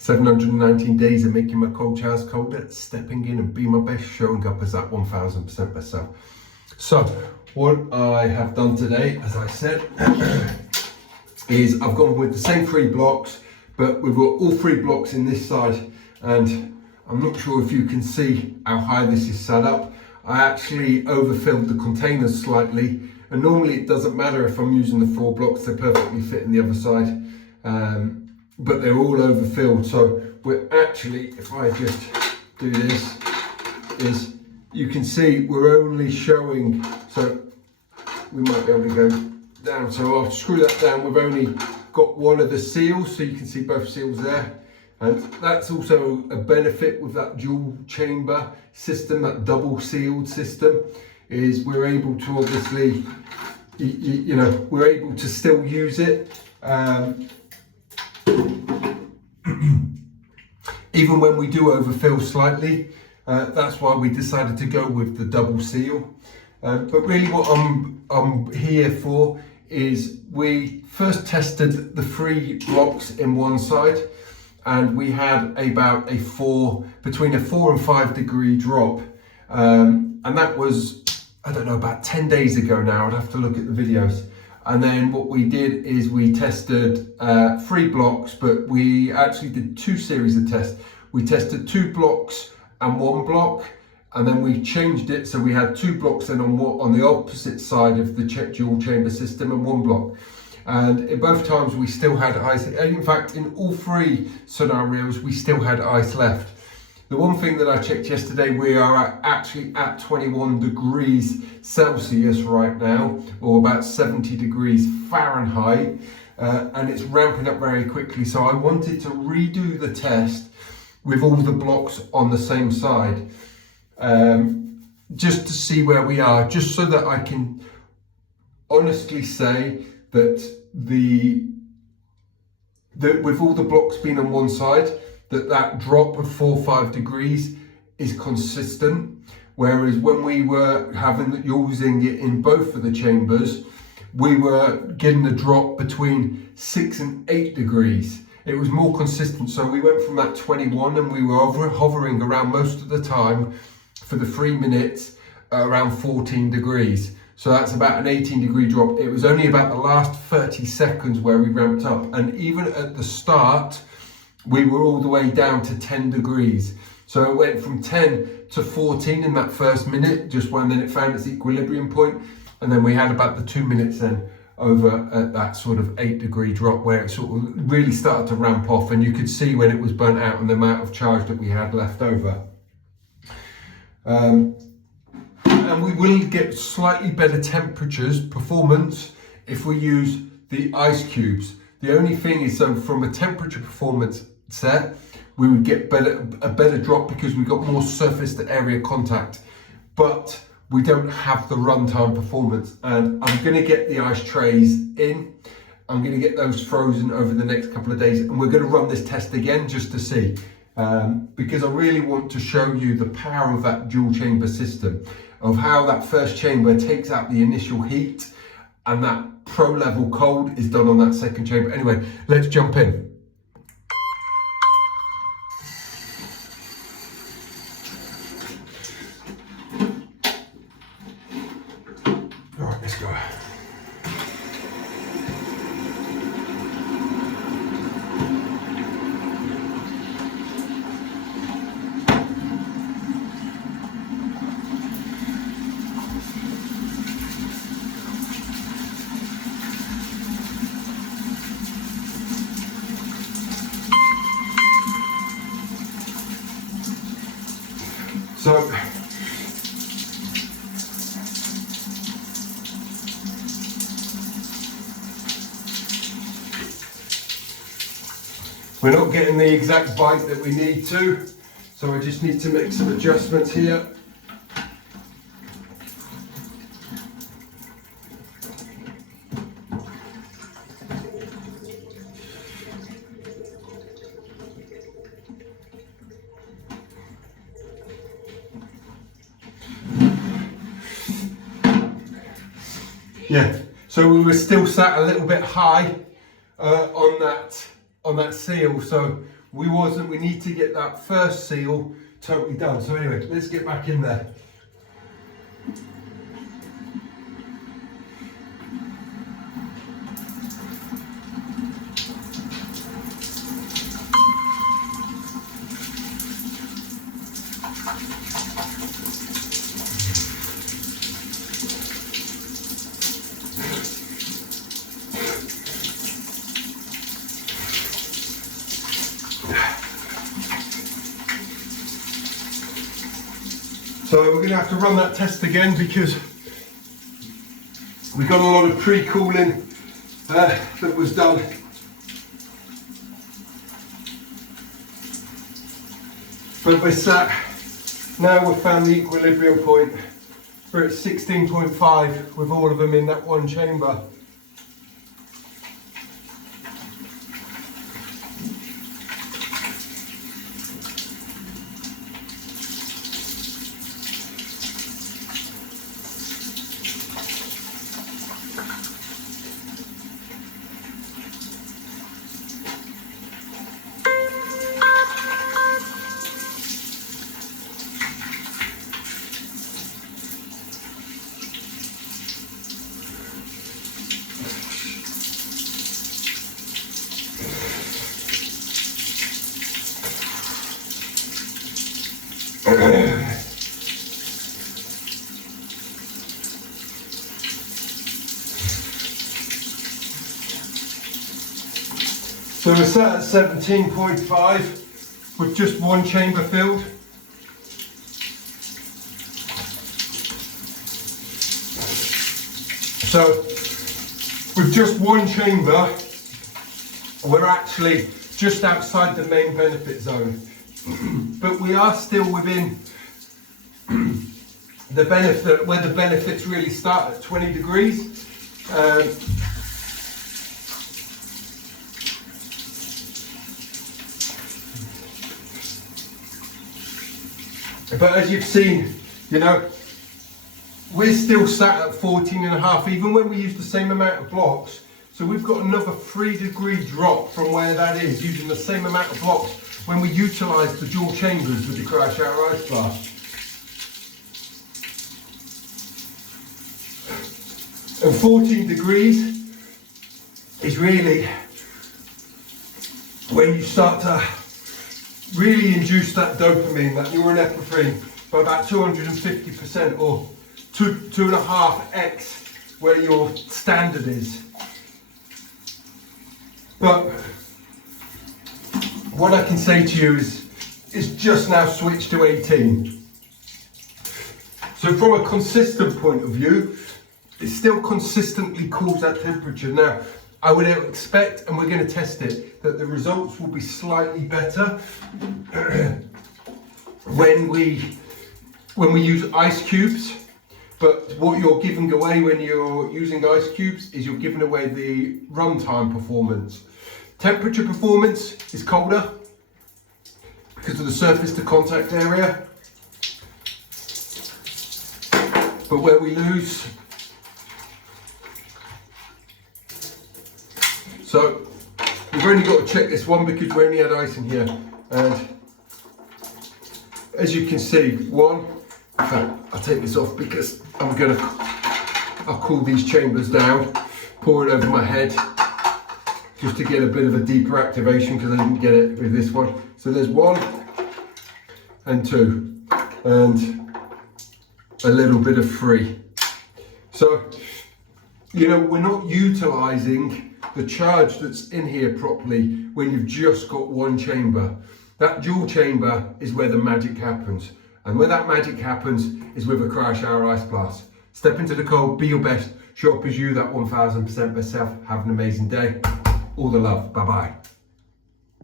719 days of making my cold showers colder, stepping in and being my best, showing up as that 1000% best self. So what I have done today, as I said, is I've gone with the same 3 blocks, but we've got all 3 blocks in this side, and I'm not sure if you can see how high this is set up. I actually overfilled the containers slightly, and normally it doesn't matter if I'm using the 4 blocks, they perfectly fit in the other side. But they're all overfilled, so we're actually, if I just do this, is you can see we're only showing, so we might be able to go down, so I'll screw that down. We've only got one of the seals, so you can see both seals there, and that's also a benefit with that dual chamber system, that double sealed system, is we're able to obviously, you know, we're able to still use it. Even when we do overfill slightly, that's why we decided to go with the double seal. But really what I'm here for is we first tested the 3 blocks in one side, and we had about between a 4 and 5 degree drop. And that was, I don't know, about 10 days ago now. I'd have to look at the videos. And then what we did is we tested 3 blocks, but we actually did 2 series of tests. We tested 2 blocks and 1 block, and then we changed it so we had 2 blocks then on the opposite side of the dual chamber system and 1 block. And in both times we still had ice. In fact, in all 3 scenarios we still had ice left. The one thing that I checked yesterday, we are actually at 21 degrees Celsius right now, or about 70 degrees Fahrenheit, and it's ramping up very quickly. So I wanted to redo the test with all the blocks on the same side, just to see where we are, just so that I can honestly say that with all the blocks being on one side, that drop of 4 or 5 degrees is consistent. Whereas when we were using it in both of the chambers, we were getting a drop between 6 and 8 degrees. It was more consistent. So we went from that 21, and we were hovering around most of the time for the 3 minutes around 14 degrees. So that's about an 18 degree drop. It was only about the last 30 seconds where we ramped up. And even at the start, we were all the way down to 10 degrees. So it went from 10 to 14 in that first minute, just when then it found its equilibrium point. And then we had about the 2 minutes then over at that sort of 8 degree drop, where it sort of really started to ramp off, and you could see when it was burnt out and the amount of charge that we had left over. And we will get slightly better temperatures, performance, if we use the ice cubes. The only thing is, so from a temperature performance set, we would get a better drop because we got more surface to area contact, but we don't have the runtime performance. And I'm going to get the ice trays in. I'm going to get those frozen over the next couple of days, and we're going to run this test again just to see, because I really want to show you the power of that dual chamber system, of how that first chamber takes out the initial heat, and that pro level cold is done on that second chamber. Anyway, let's jump in. All right, let's go. So we're not getting the exact bite that we need to, so I just need to make some adjustments here. Yeah, so we were still sat a little bit high on that seal, so we wasn't. We need to get that first seal totally done. So anyway, let's get back in there. So we're going to have to run that test again because we got a lot of pre-cooling that was done. But we're sat, now we've found the equilibrium point. We're at 16.5 with all of them in that one chamber. So we're set at 17.5 with just one chamber filled. So with just one chamber, we're actually just outside the main benefit zone. But we are still within the benefit, where the benefits really start at 20 degrees. But as you've seen, you know, we're still sat at 14.5, even when we use the same amount of blocks. So we've got another 3-degree drop from where that is, using the same amount of blocks when we utilise the dual chambers with the CryoShower Ice Blast. And 14 degrees is really when you start to really induce that dopamine, that norepinephrine, by about 250% or 2.5x where your standard is. But what I can say to you is it's just now switched to 18. So from a consistent point of view, it still consistently cools that temperature. Now, I would expect, and we're going to test it, that the results will be slightly better when we use ice cubes. But what you're giving away when you're using ice cubes is you're giving away the runtime performance. Temperature performance is colder because of the surface to contact area. But where we lose, so we've only got to check this one because we only had ice in here. And as you can see, one, in fact, I'll take this off because I'll cool these chambers down, pour it over my head, just to get a bit of a deeper activation because I didn't get it with this one. So there's 1 and 2 and a little bit of 3. So, you know, we're not utilising the charge that's in here properly when you've just got one chamber. That dual chamber is where the magic happens. And where that magic happens is with a CryoShower Ice Blast. Step into the cold, be your best, show up as you, that 1000% best self. Have an amazing day. All the love. Bye-bye.